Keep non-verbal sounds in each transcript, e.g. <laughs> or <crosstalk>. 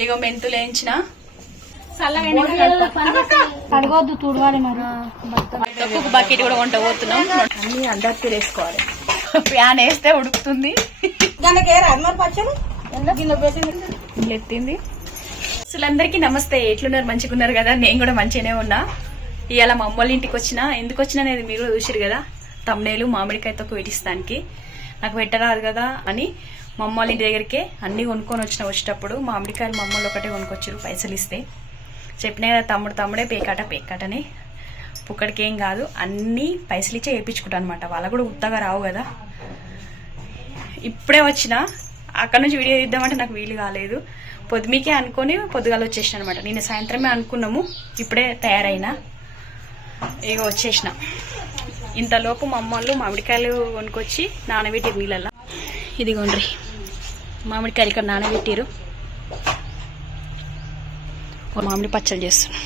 ఇగో మెంతులు వేయించిన. తుడవాలి మరి. బకెట్ కూడా వంట పోతున్నాం అన్ని అందరికి వేసుకోవాలి. ప్యాన్ వేస్తే ఉడుకుతుంది. ఎత్తింది. అసలు అందరికీ నమస్తే. ఎట్లున్నారు? మంచిగా ఉన్నారు కదా? నేను కూడా మంచిగానే ఉన్నా. ఇవాళ మా అమ్మోళ్ళ ఇంటికి వచ్చిన. ఎందుకు వచ్చిన అనేది మీరు చూసిరు కదా. తమ్నేలు మామిడికాయతో పెట్టిస్తానికి. నాకు పెట్టరాదు కదా అని. మా అమ్మోళ్ళ ఇంటి దగ్గరికే అన్ని కొనుక్కొని వచ్చిన వచ్చేటప్పుడు మామిడికాయలు మా ఒకటే కొనుక్కొచ్చారు పైసలు ఇస్తే. చెప్పినా కదా తమ్ముడు తమ్ముడే పేకాట పేకాటని. పుక్కడికి ఏం కాదు అన్నీ పైసలు ఇచ్చే వేయించుకుంటాను అనమాట వాళ్ళ కూడా ఉత్తగా రావు కదా. ఇప్పుడే వచ్చిన అక్కడ నుంచి వీడియో తీద్దామంటే నాకు వీలు కాలేదు. పొద్దుమికే అనుకొని పొద్దుగాల వచ్చేసిన అనమాట నేను సాయంత్రమే అనుకున్నాము ఇప్పుడే తయారైనా. ఇక వచ్చేసిన. ఇంతలోపు మా అమ్మ వాళ్ళు మామిడికాయలు కొనుక్కొచ్చి నానబెట్టి నీళ్ళల్లో ఇదిగోండ్రి. మామిడికాయలు ఇక్కడ నానబెట్టిరు మామిడి పచ్చడి చేస్తున్నాం.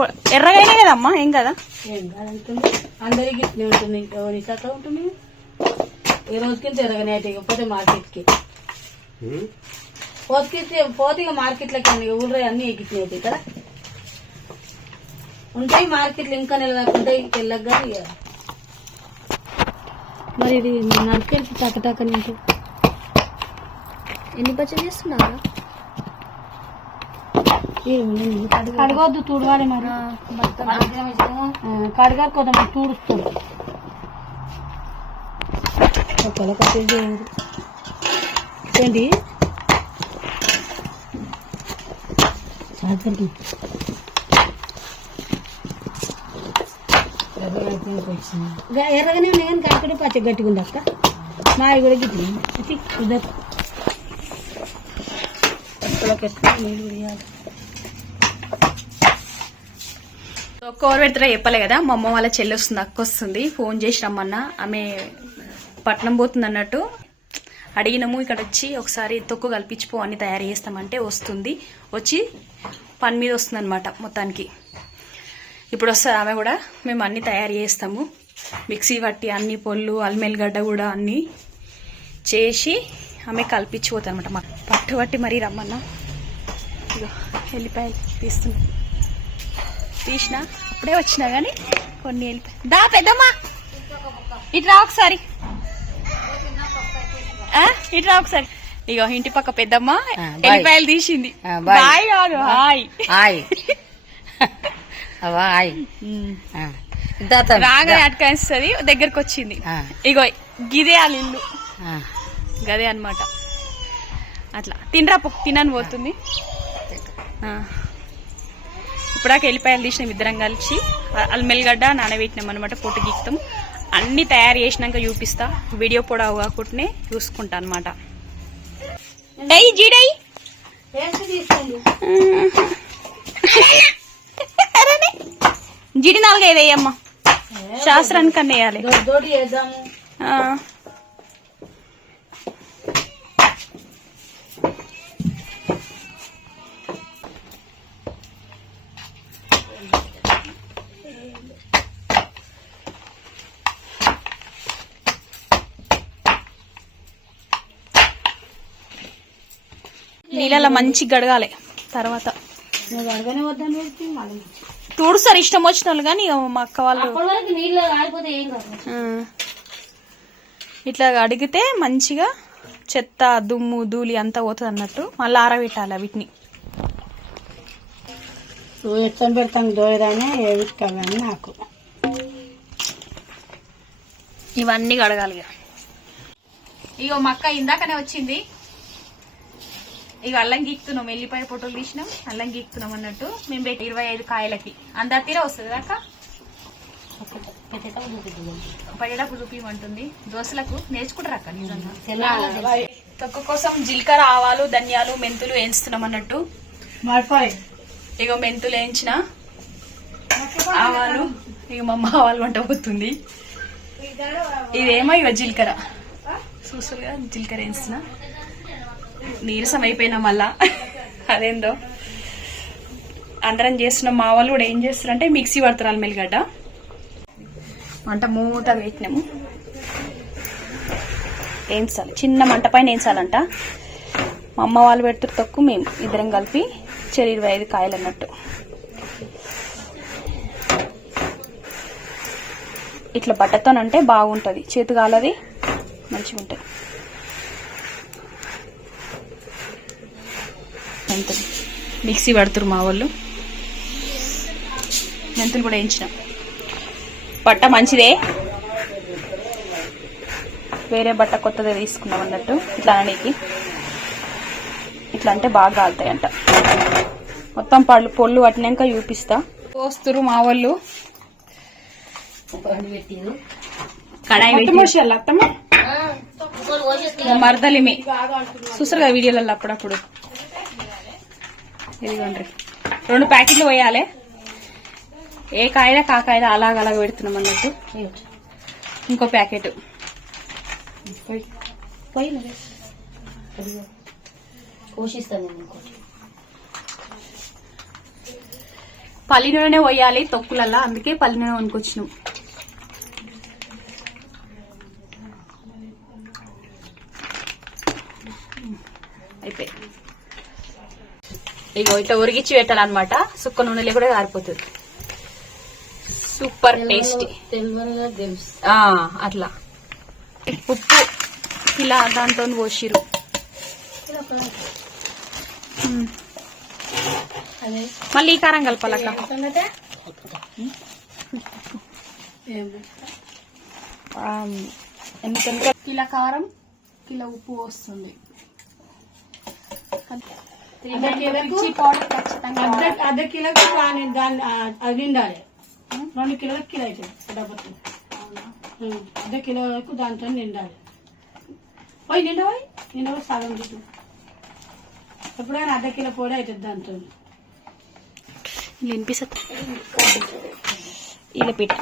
కూడా ఎర్రగైనా కదమ్మా ఏం కదా? ఏం కాదంటుంది అందరికి ఇట్లే ఉంటుంది. శాతం ఉంటుంది? ఈ రోజుకి తిరగనే ఇకపోతే మార్కెట్కి. పోతికి పోతే మార్కెట్లకి అన్ని ఊళ్ళో అన్ని ఎక్కినాయి కదా. ఉంటాయి మార్కెట్లు ఇంకా నిలదాకుంటాయి తెల్లగా ఇక. మరి ఇది నరికెళ్ళి టకటక నింటు ఎన్ని పచ్చడి చేస్తున్నారా కడగొద్దు తుడవాలి మరి. కడగా కొంతమంది తుడుస్తుంది ఒకళ్ళ కట్టేది ఎర్రగానే ఉన్నాయి కానీ కక్కడే పచ్చ గట్టిగా ఉంది అక్క. మాయ కూడా గిట్టి ఇది కుదరదు నీళ్ళు వేయాలి కూర పెడతారా చెప్పలే కదా? మా అమ్మ వాళ్ళ చెల్లి వస్తుంది అక్క వస్తుంది. ఫోన్ చేసి రమ్మన్నా. ఆమె పట్నం పోతుంది అన్నట్టు. అడిగినాము ఇక్కడ వచ్చి ఒకసారి తొక్కు కల్పించిపో అన్ని తయారు చేస్తామంటే వస్తుంది. వచ్చి పని మీద వస్తుంది అనమాట మొత్తానికి. ఇప్పుడు వస్తుంది ఆమె కూడా. మేము అన్ని తయారు చేస్తాము. మిక్సీ పట్టి అన్ని పొల్లు అల్మెల్గడ్డ కూడా అన్ని చేసి ఆమె కల్పించిపోతాయి అనమాట మాకు పట్టు పట్టి మరీ రమ్మన్నా. ఇగో వెళ్ళిపాయలు తీస్తున్నా. తీసిన? అప్పుడే వచ్చినా కానీ కొన్ని వెళ్ళిపోయి దా పెద్దమ్మా! ఇటు రా ఒకసారి. ఆ, ఇటు రా ఒకసారి. ఇగో ఇంటి పక్క పెద్దమ్మ ఎల్లిపాయలు తీసింది. బాయ్. కాదు హాయ్. హాయ్. <laughs> హాయ్. రాగానే అటకాయిస్తుంది దగ్గరకు వచ్చింది. ఇగో గిదే వాళ్ళ ఇల్లు. గదే అన్నమాట. అట్లా. తినరా పో తినని పోతుంది. ఆ. ఇప్పుడాక ఎల్లిపాయలు తీసినాం ఇద్దరం కలిసి. అ- అల్మెల్గడ్డ నానబెట్టినాం అనమాట పొట్టు గీక్తాం. అన్ని తయారు చేసినాక చూపిస్తా. వీడియో పొడవు కాకుండానే చూసుకుంటా అనమాట డై జీడై. జిడి నాలుగైదు వేయమ్మ శాస్త్రానికి అన్న వేయాలి దొడ్డి దొడ్డి వేద్దాము ఆ. నీళ్ళలో మంచి గడగాలి. తర్వాత. నువ్వు అడగనే వద్దని మళ్ళీ తుడుస్తారు ఇష్టం వచ్చిన వాళ్ళు కానీ మా అక్క వాళ్ళు. ఇట్లా అడిగితే మంచిగా చెత్త దుమ్ము ధూళి అంతా పోతుంది అన్నట్టు మళ్ళీ ఆరబెట్టాలి వీటిని. నువ్వు ఎచ్చని పెడతాను దోయదానే నాకు. ఇవన్నీ కడగాలి ఇక ఇగో మా అక్క ఇందాకనే వచ్చింది. ఇక అల్లం గీక్తున్నాం ఎల్లిపాయ పొట్టులు తీసినాం అల్లం గీక్తున్నాం అన్నట్టు. మేము పెట్టి ఇరవై ఐదు కాయలకి. అంత తీర వస్తుంది దాకా పడేటప్పుడు చూపించమంటుంది దోశలకు నేర్చుకుంటారు అక్క నిజంగా తొక్క కోసం జీలకర్ర ఆవాలు ధనియాలు మెంతులు వేయించుతున్నాం అన్నట్టు. ఇగో మెంతులు వేయించిన ఆవాలు. ఇక మా అమ్మ ఆవాలు వంట పోతుంది. ఇదేమో ఇక జీలకర్ర. చూసారు కదా జీలకర్ర వేస్తున్నా నీరసం అయిపోయినా మళ్ళా. అదేందో. అందరం చేస్తున్నాం మా వాళ్ళు కూడా ఏం చేస్తారంటే మిక్సీ పడతారు మెల్లిగడ్డ మంట మూత పెట్టినాము వేయించాలి. చిన్న మంట పైన వేయించాలంట. మా అమ్మ వాళ్ళు పెడుతురు తక్కువ మేము ఇద్దరం కలిపి చెరి ఇరవై ఐదు కాయలు అన్నట్టు. ఇట్లా బట్టతోనంటే బాగుంటుంది. చేతి కాలది మంచిగా ఉంటుంది మెంతులు. మిక్సీ పడుతురు మా వాళ్ళు. మెంతులు కూడా వేయించిన. బట్ట మంచిదే. వేరే బట్ట కొత్తదే తీసుకున్నాం అన్నట్టు ఇట్లా అనడానికి ఇట్లా అంటే బాగా కాలుతాయంట. మొత్తం పళ్ళు పొల్లు పట్టినాక చూపిస్తా. పోస్తురు మా వాళ్ళు. కడాయి మరదలిమి. చూసారు కదా వీడియోలలో అప్పుడప్పుడు. ఇదిగోండి. రెండు ప్యాకెట్లు పోయాలి. ఏ కాయలా కాకాయలా అలాగ అలాగ పెడుతున్నాం అన్నట్టు. ఇంకో ప్యాకెట్. పల్లి నూనె పోయాలి తొక్కులల్లా అందుకే పల్లి నూనె వనుకొచ్చినాం ఇగో ఇట్లా ఉరిగిచ్చి పెట్టాలన్నమాట. సుక్క నూనెలో కూడా కారిపోతుంది. Super tasty. అట్లా. ఉప్పు ఇలా దాంతో పోసిరు మళ్ళీ ఈ కారం కలపాలక్క ఎందుకంటే కిలో కారం కిలో ఉప్పు వస్తుంది అర్ధ అర్ధ కిలోకి దాని అది నిండాలి. రెండు కిలోలకు కిలో అవుతుంది డబ్బతో. అర్ధ కిలోకు దాంతో నిండాలి. పోయి నిండపోయి నిండపోయి సగం చుట్టూ. ఎప్పుడైనా అర్ధ కిలో పొడి అవుతుంది దాంతో. వినిపిస్తుంది. ఇలా పీట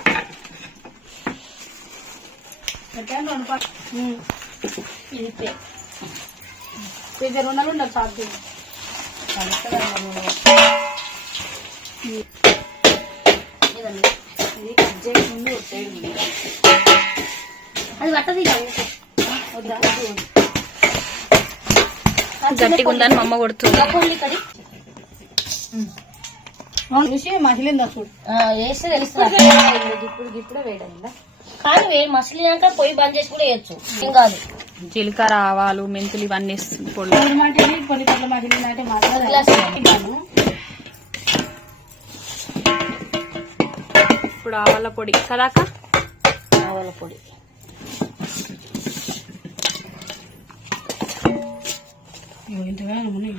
పెట్టాను రెండు పా ఉం. ఇది రెండు ఉండాలి సాగు అది పట్టది గట్టిగా ఉందని మా అమ్మ కొడుతుంది. కడి చూసి మహిళందా చూడు? వేస్తే తెలుస్తుంది. ఇప్పుడు ఇప్పుడే వేయడం కానీ వే మసిలినాక పొయ్యి బంద్ చేసి కూడా వేయచ్చు. ఏం కాదు. జీలకర్ర ఆవాలు మెంతులు ఇవన్నీ పొడి. అంటే పట్ల అంటే ఇప్పుడు ఆవాల పొడి. కదాక ఆవాల పొడి. ఇంతగా ఉన్నాయి.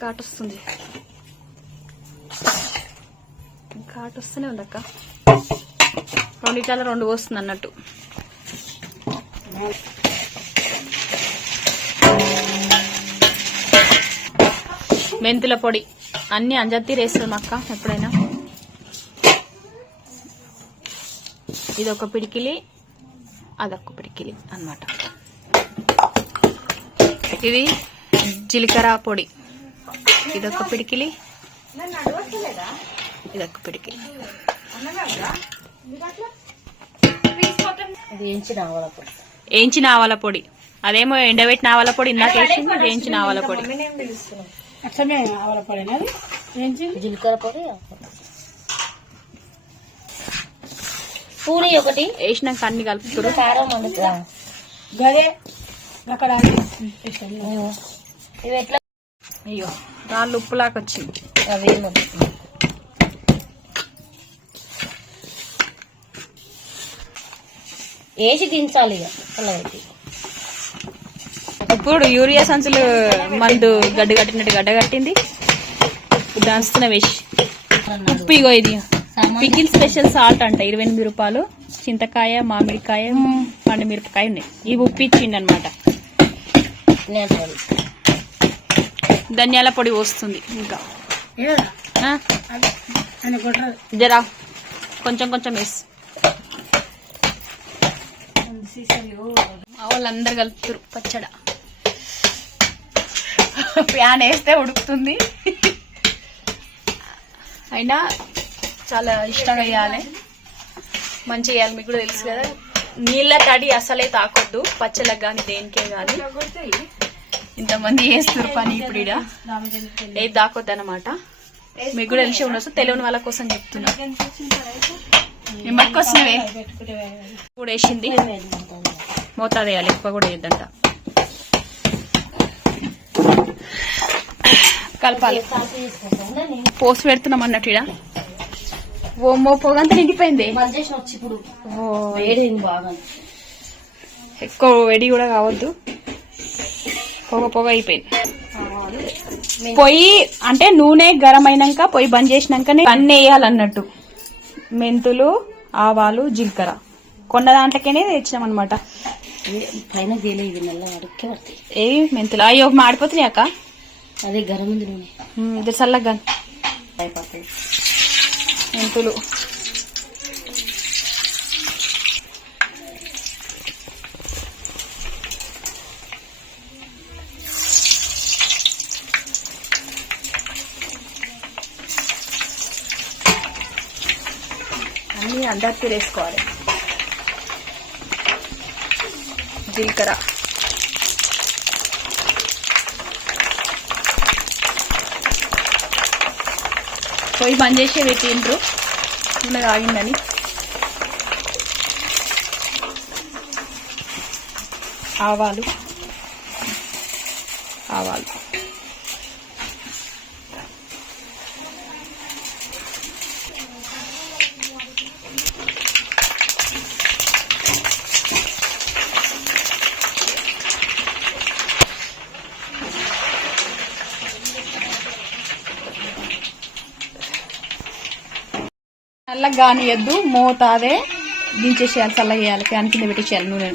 ఘాటు వస్తుంది ఘాటు వస్తూనే ఉంది అక్క రెండిట్ల రెండు వస్తుంది అన్నట్టు మెంతుల పొడి. అన్ని అంజత్తి వేస్తుంది అక్క ఎప్పుడైనా. ఇది ఒక పిడికిలి అదొక పిడికిలి అన్నమాట. ఇది జీలకర్ర పొడి. ఇదొక పిడికిలి. ఇదొక పిడికిలి. ఇది వేయించిన ఆవాల పొడి ఏంచిన ఆవాల పొడి. అదేమో ఎండబెట్టిన ఆవాల పొడి ఇందాక వేసింది ఇది ఏంచిన ఆవాల పొడి. జీలకర్ర పొడి. పూని ఒకటి. వేసినాక అన్ని కలుపుతారు కారం అక్కడ ఇవి ఎట్లా? అయ్యో. ఉప్పులాగా వచ్చింది అవేమో వేసి దించాలి ఇక ఇప్పుడు యూరియా సంచులు మందు గడ్డ కట్టినట్టు గడ్డ కట్టింది. దాస్తున్న వేసి ఉప్పు ఇగో ఇది. పికిల్ స్పెషల్ సాల్ట్ అంట ఇరవై ఎనిమిది రూపాయలు. చింతకాయ మామిడికాయ పండు మిరపకాయ ఉన్నాయి. ఇవి ఉప్పు ఇచ్చిండి అనమాట ధనియాల పొడి వస్తుంది ఇంకా. జరా కొంచెం కొంచెం వేసి. వాళ్ళందరు కలుపుతారు పచ్చడ. ప్యాన్ వేస్తే ఉడుకుతుంది. అయినా చాలా ఇష్టంగా చేయాలి. మంచిగా చేయాలి మీకు కూడా తెలుసు కదా. నీళ్ళ తడి అసలే తాకొద్దు. పచ్చళ్ళకి కానీ దేనికే కానీ ఇంతమంది చేస్తారు పని ఇప్పుడు ఈడ. ఏది దాకొద్దు అనమాట మీకు కూడా తెలిసి ఉండొచ్చు తెలియని వాళ్ళ కోసం చెప్తున్నా. నిమ్మకొచ్చినవే కూడా వేసింది. మోతాదు వేయాలి ఎక్కువ కూడా వేయద్దంట. కలపాలి. పోసి పెడుతున్నాం అన్నట్టు ఈడ. ఓ మో పొగంతా నిండిపోయింది. ఎక్కువ వేడి కూడా కావద్దు. పొగ పొగ అయిపోయింది. పొయ్యి అంటే నూనె గరం అయినాక పొయ్యి బంద్ చేసినాకనే అన్నీ వేయాలన్నట్టు. మెంతులు ఆవాలు జీలకర్ర. కొన్న దాంట్లోకేనే తెచ్చినాం అనమాట పైన ఏవి మెంతులు? అయ్యో మాడిపోతున్నాయి అక్క. అదే గరం ఉంది నూనె. ఉమ్, ఇది చల్లగా. మెంతులు. అన్నీ అందరికీ వేసుకోవాలి జీలకర్ర. పోయి బంద్ చేసి పెట్టిండ్రు. నూనె ఆగిందని ఆవాలు. ఆవాలు. చల్లగా కానియద్దు మోతాదే దించేసేయాలి చల్లగా వేయాలి ఫ్యాన్ కింద పెట్టేసేయాలి నూనె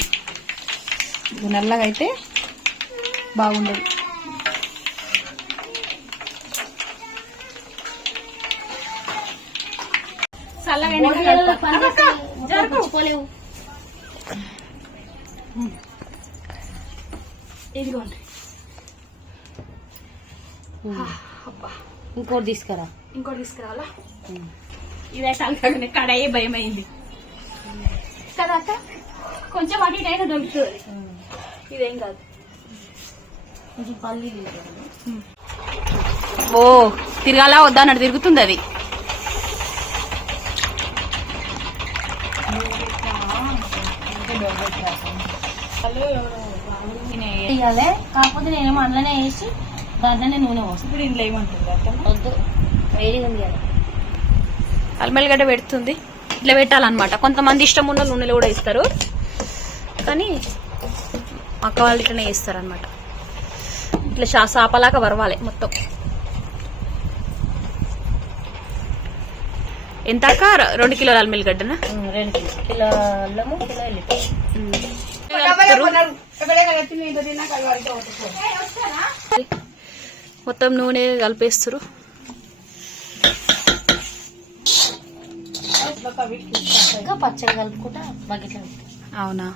ఇది నల్లగా అయితే బాగుండదు ఇదిగోండి. ఇంకోటి తీసుకురా. ఇంకోటి తీసుకురావాలా? ఇదైతే కడాయే భయం అయింది కదా అక్క కొంచెం అటు ఇటు అయినా దొరుకుతుంది. ఇదేం కాదు. కొంచెం ఓ తిరగాలా వద్దా అన్నట్టు తిరుగుతుంది అది. ఇవ్వాలి కాకపోతే నేనేమో అందులోనే వేసి దాంట్లోనే నూనె పోస్తాను ఇప్పుడు ఇంట్లో ఏమంటుంది వద్దు. వేడిగా ఉంది కదా. అల్మెల్లిగడ్డ పెడుతుంది. ఇట్లా పెట్టాలన్నమాట. కొంతమంది ఇష్టం ఉన్న నూనెలు కూడా ఇస్తారు కానీ అక్క వాళ్ళు ఇట్లనే వేస్తారు అనమాట ఇట్లా షా సాపలాగా వరవాలి మొత్తం. ఎంత రెండు కిలోల ఉమ్, రెండు కిలో కిలో అల్లము కిలో వెళ్ళిపోయి మొత్తం నూనె కలిపేస్తారు. ఇంకా పచ్చడి కలుపుకుంటా బకెట్లో పెడతా. అవునా?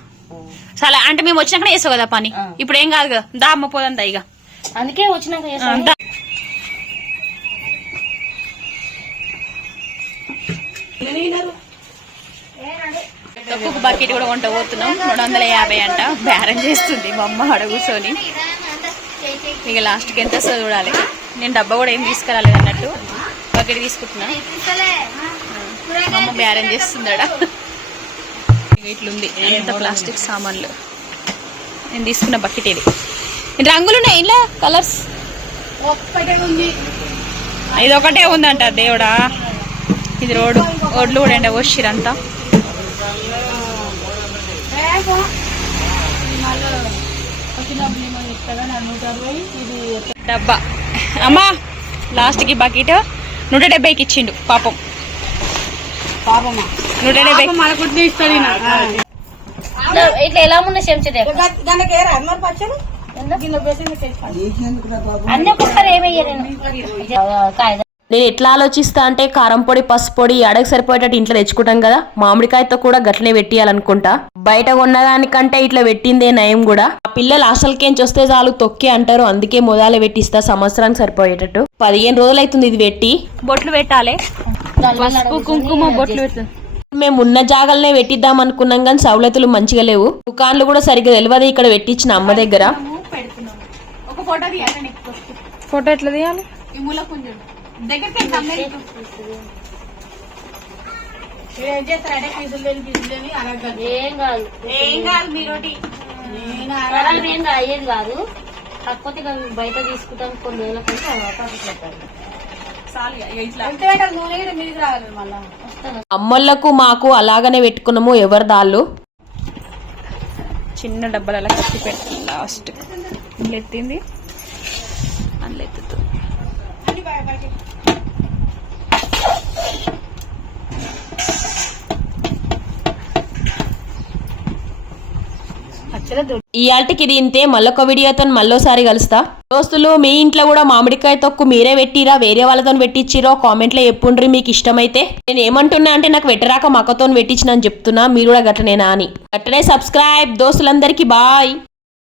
సరే అంటే మేము వచ్చినాకనే వేసావు కదా పని. ఇప్పుడు ఏం కాదు కదా దా అమ్మ పోదంతా ఇక అందుకే వచ్చినాక. ఒక్కొక్క బకెట్ కూడా వంట పోతున్నాం. రెండు వందల యాభై అంట. బేరం చేస్తుంది మా అమ్మ ఆడ కూర్చొని. ఇక లాస్ట్కి ఎంత వస్తుందో చూడాలి. నేను డబ్బా కూడా ఏం తీసుకురాలేదు అన్నట్టు. బకెట్ తీసుకుంటున్నా. అమ్మ బేరం చేస్తుందాడ? ఇట్లుంది. ఎంత ప్లాస్టిక్ సామాన్లు. నేను తీసుకున్న బకెట్ ఇది. రంగులు ఉన్నాయి ఇలా కలర్స్? ఇది ఒకటే ఉందంట దేవుడా. ఇది రోడ్డు. రోడ్లు కూడా ఎండ ఇది డబ్బా. అమ్మా లాస్ట్కి బకెట్ నూట డెబ్బైకి ఇచ్చిండు పాపం. నూట డెబ్బై. ఇట్లా ఎలా ఉన్న చెంచదే. అన్ని ఒక్కసారి ఏమయ్యారు నేను? ఎట్లా ఆలోచిస్తా అంటే కారం పొడి పసుపు పొడి అడగ సరిపోయేటట్టు ఇంట్లో తెచ్చుకుంటాం కదా. మామిడికాయతో కూడా గట్లనే పెట్టియాలనుకుంటా. బయట కొన్నదానికంటే ఇట్లా పెట్టిందే నయం కూడా. ఆ పిల్లలు అసలుకేంచి వస్తే చాలు తొక్కి అంటారు. అందుకే మొదలు పెట్టిస్తా. సంవత్సరానికి సరిపోయేటట్టు. పదిహేను రోజులు అవుతుంది ఇది పెట్టి. బొట్లు పెట్టాలి. పసుపు కుంకుమ బొట్లు పెట్టు. మేము ఉన్న జాగాలనే పెట్టిద్దాం అనుకున్నాం కానీ సౌలతులు మంచిగా లేవు. దుకాన్లు కూడా సరిగ్గా తెలియదు ఇక్కడ పెట్టించిన అమ్మ దగ్గర. ఫోటో ఎట్లా తీయాలి? కొంచెం ఏం కాదు. ఏం కాదు మీరోటి నేను ఖరాబ్ ఏం కాదు, అయ్యేది కాదు. కాకపోతే బయట తీసుకుంటాం కొన్ని వేల అవకాశం పెట్టాలి అమ్మోళ్ళకు మాకు అలాగనే పెట్టుకున్నాము ఎవరి దాళ్ళు? చిన్న డబ్బాలలో కట్టి పెట్టి లాస్ట్. ఎత్తింది? అందులో ఎత్తుతుంది ఈ ఆల్టికి ఇది ఇంతే మళ్ళొక వీడియోతో మళ్ళోసారి కలుస్తా. దోస్తులు మీ ఇంట్లో కూడా మామిడికాయ తొక్కు మీరే పెట్టిరా వేరే వాళ్ళతో పెట్టించిరో కామెంట్లో చెప్పుండ్రి మీకు ఇష్టమైతే. నేను ఏమంటున్నా అంటే నాకు వెట్టరాక మక్కతో పెట్టించిన అని చెప్తున్నా మీరు కూడా గట్టనేనా అని. గట్టనే సబ్స్క్రైబ్ దోస్తులందరికీ బాయ్.